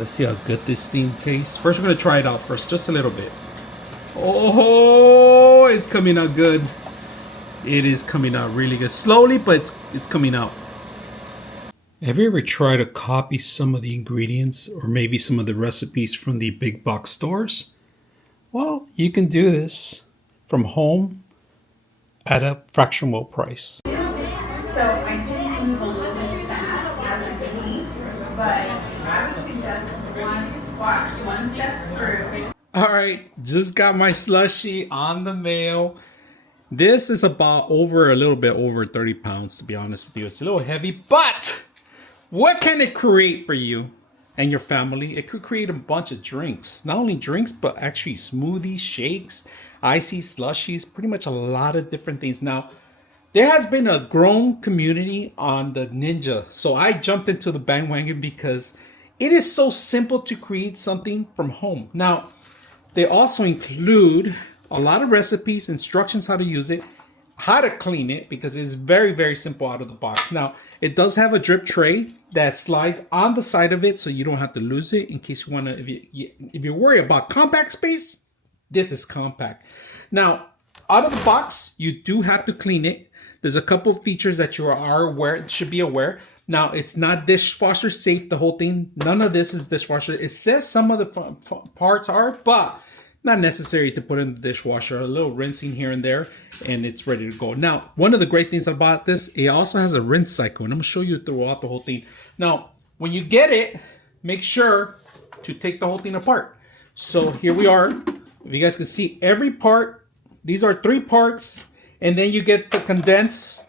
Let's see how good this thing tastes. First, we're gonna try it out first, just a little bit. Oh, it's coming out good. It is coming out really good. Slowly, but it's coming out. Have you ever tried to copy some of the ingredients or maybe some of the recipes from the big box stores? Well, you can do this from home at a fractional price. So I tend to move a little bit fast as a technique, but I would suggest one step through. All right, just got my slushie on the mail. This is about a little bit over 30 pounds, to be honest with you. It's a little heavy, but what can it create for you and your family? It could create a bunch of drinks. Not only drinks, but actually smoothies, shakes, icy slushies, pretty much a lot of different things. Now, there has been a grown community on the Ninja. So I jumped into the bandwagon because it is so simple to create something from home. Now, they also include a lot of recipes, instructions how to use it, how to clean it, because it's very, very simple out of the box. Now, it does have a drip tray that slides on the side of it so you don't have to lose it in case you want to, if you're worried about compact space, this is compact. Now, out of the box, you do have to clean it. There's a couple of features that you are aware, should be aware. Now, it's not dishwasher safe, the whole thing. None of this is dishwasher. It says some of the parts are, but not necessary to put in the dishwasher. A little rinsing here and there, and it's ready to go. Now, one of the great things about this, it also has a rinse cycle, and I'm gonna show you throughout the whole thing. Now, when you get it, make sure to take the whole thing apart. So here we are. If you guys can see every part, these are 3 parts, and then you get the condensed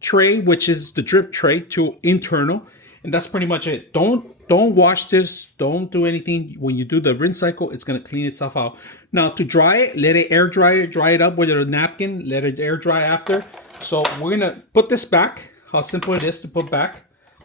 tray, which is the drip tray to internal, and that's pretty much it. Don't wash this, don't do anything. When you do the rinse cycle, it's going to clean itself out. Now, to dry it, let it air dry it up with a napkin, let it air dry after. So we're going to put this back. How simple it is to put back.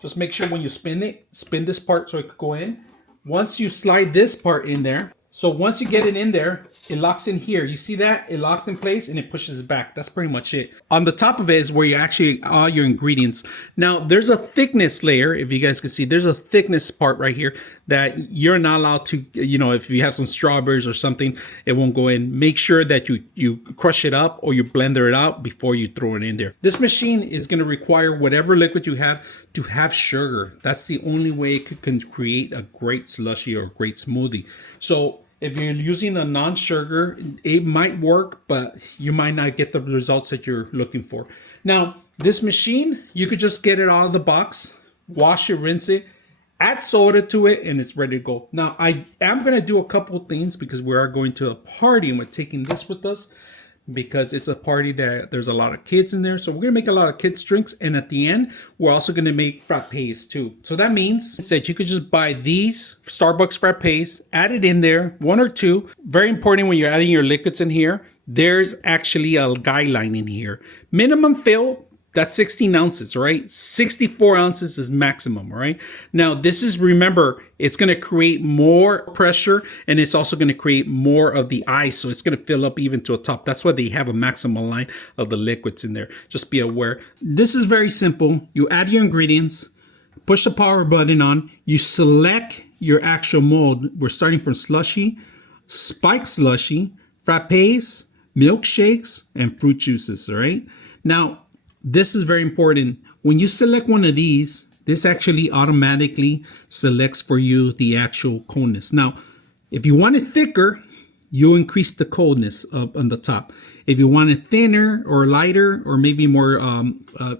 Just make sure when you spin it, spin this part so it could go in. Once you slide this part in there, so once you get it in there, it locks in here. You see that? It locked in place and it pushes it back. That's pretty much it. On the top of it is where you actually all your ingredients. Now, there's a thickness layer. If you guys can see, there's a thickness part right here that you're not allowed to, if you have some strawberries or something, it won't go in. Make sure that you crush it up or you blender it out before you throw it in there. This machine is going to require whatever liquid you have to have sugar. That's the only way it can create a great slushie or a great smoothie. So if you're using a non-sugar, it might work, but you might not get the results that you're looking for. Now, this machine, you could just get it out of the box, wash it, rinse it, add soda to it, and it's ready to go. Now, I am going to do a couple of things because we are going to a party and we're taking this with us because it's a party that there's a lot of kids in there. So we're going to make a lot of kids drinks. And at the end, we're also going to make frappés too. So that means that you could just buy these Starbucks frappés, add it in there, 1 or 2. Very important when you're adding your liquids in here, there's actually a guideline in here. Minimum fill, that's 16 ounces, right? 64 ounces is maximum, right? Now, this is, remember, it's going to create more pressure and it's also going to create more of the ice. So it's going to fill up even to the top. That's why they have a maximum line of the liquids in there. Just be aware. This is very simple. You add your ingredients, push the power button on, you select your actual mold. We're starting from slushie, spiked slushie, frappés, milkshakes, and fruit juices, all right? Now, this is very important. When you select one of these, this actually automatically selects for you the actual coldness. Now, if you want it thicker, you increase the coldness up on the top. If you want it thinner or lighter or maybe more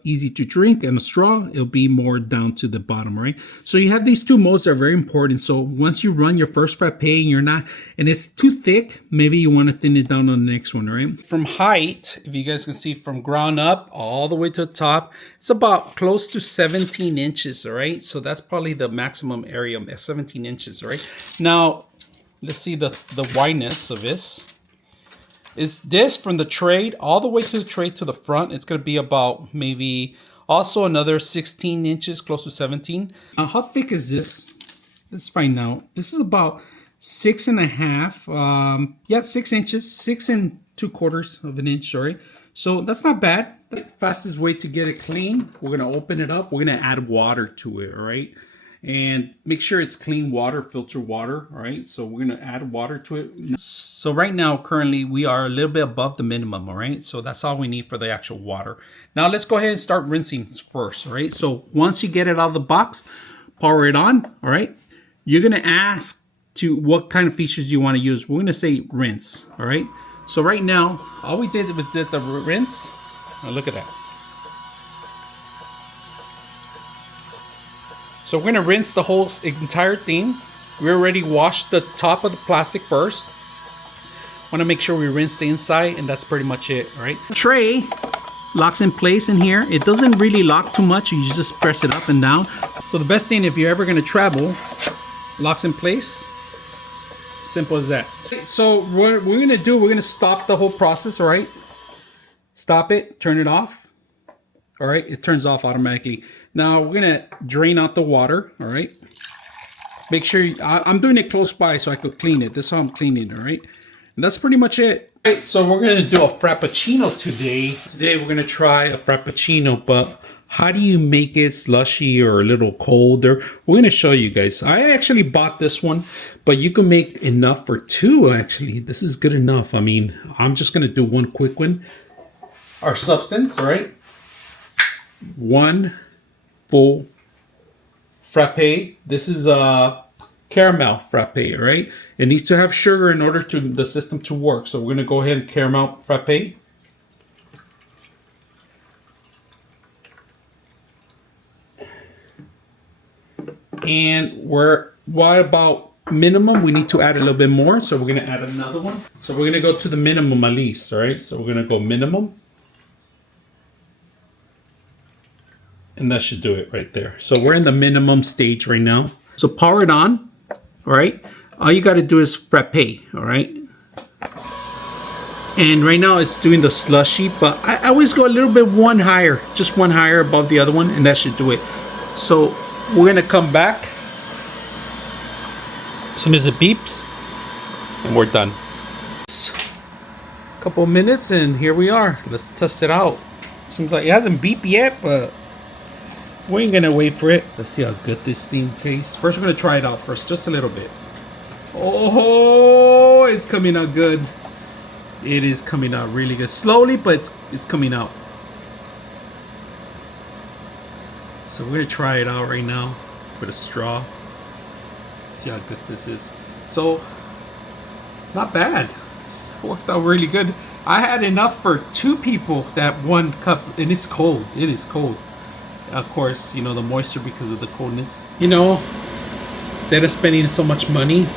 easy to drink and a straw, it'll be more down to the bottom, right? So you have these 2 modes that are very important. So once you run your first frappé and it's too thick, maybe you want to thin it down on the next one, right? From height, if you guys can see from ground up all the way to the top, it's about close to 17 inches, all right? So that's probably the maximum area, 17 inches, all right? Now, let's see the wideness of this. Is this from the tray all the way to the tray to the front? It's going to be about maybe also another 16 inches, close to 17. How thick is this? Let's find out. This is about 6.5. 6 inches, 6 2/4 of an inch. Sorry. So that's not bad. The fastest way to get it clean, we're going to open it up. We're going to add water to it. All right. and make sure it's clean water, filtered water. All right, so we're gonna add water to it. So right now, currently, we are a little bit above the minimum. All right, so that's all we need for the actual water. Now let's go ahead and start rinsing first. All right, so once you get it out of the box, power it on. All right, you're gonna ask to what kind of features you want to use. We're gonna say rinse. All right, so right now, all we did with the rinse. Now look at that. So we're gonna rinse the whole entire thing. We already washed the top of the plastic first. Wanna make sure we rinse the inside, and that's pretty much it, all right? Tray locks in place in here. It doesn't really lock too much. You just press it up and down. So the best thing if you're ever gonna travel, locks in place. Simple as that. So what we're gonna do, we're gonna stop the whole process, all right? Stop it, turn it off. All right, it turns off automatically. Now we're gonna drain out the water, all right? Make sure, I'm doing it close by so I could clean it. This is how I'm cleaning, all right? And that's pretty much it. All right, so we're gonna do a Frappuccino today. Today we're gonna try a Frappuccino, but how do you make it slushy or a little colder? We're gonna show you guys. I actually bought this one, but you can make enough for two actually. This is good enough. I mean, I'm just gonna do one quick one. Our substance, all right? One full frappe. This is a caramel frappe, right? It needs to have sugar in order to the system to work. So we're gonna go ahead and caramel frappe. And what about minimum? We need to add a little bit more. So we're gonna add another one. So we're gonna go to the minimum at least, all right? So we're gonna go minimum. And that should do it right there. So we're in the minimum stage right now. So power it on, all right? All you gotta do is frappe, all right? And right now it's doing the slushy, but I always go a little bit one higher, just one higher above the other one, and that should do it. So we're gonna come back as soon as it beeps, and we're done. A couple of minutes, and here we are. Let's test it out. Seems like it hasn't beeped yet, but we ain't gonna wait for it. Let's see how good this thing tastes. First, we're gonna try it out first, just a little bit. Oh, it's coming out good. It is coming out really good. Slowly, but it's coming out. So we're gonna try it out right now with a straw. See how good this is. So, not bad. Worked out really good. I had enough for two people, that one cup, and it's cold. It is cold. Of course, you know, the moisture because of the coldness. You know, instead of spending so much money,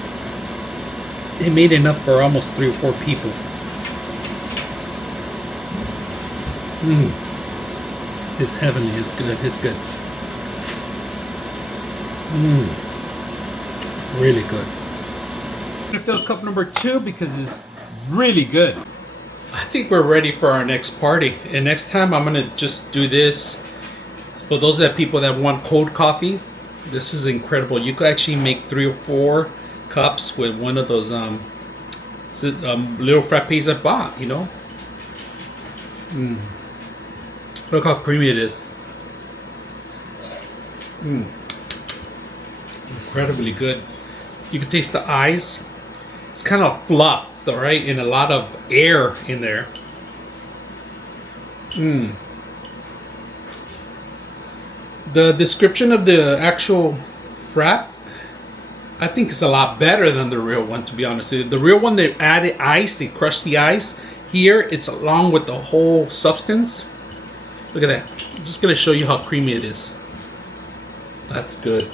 it made enough for almost 3 or 4 people. It's heavenly. It's good. It's good. Really good. I'm gonna fill cup number 2 because it's really good. I think we're ready for our next party. And next time I'm gonna just do this. For those people that want cold coffee, this is incredible. You can actually make 3 or 4 cups with one of those little frappes I bought, you know. Look how creamy it is. Incredibly good. You can taste the ice. It's kind of fluffed, all right, and a lot of air in there. The description of the actual Frappe, I think is a lot better than the real one, to be honest. The real one, they added ice, they crushed the ice. Here, it's along with the whole substance. Look at that. I'm just gonna show you how creamy it is. That's good.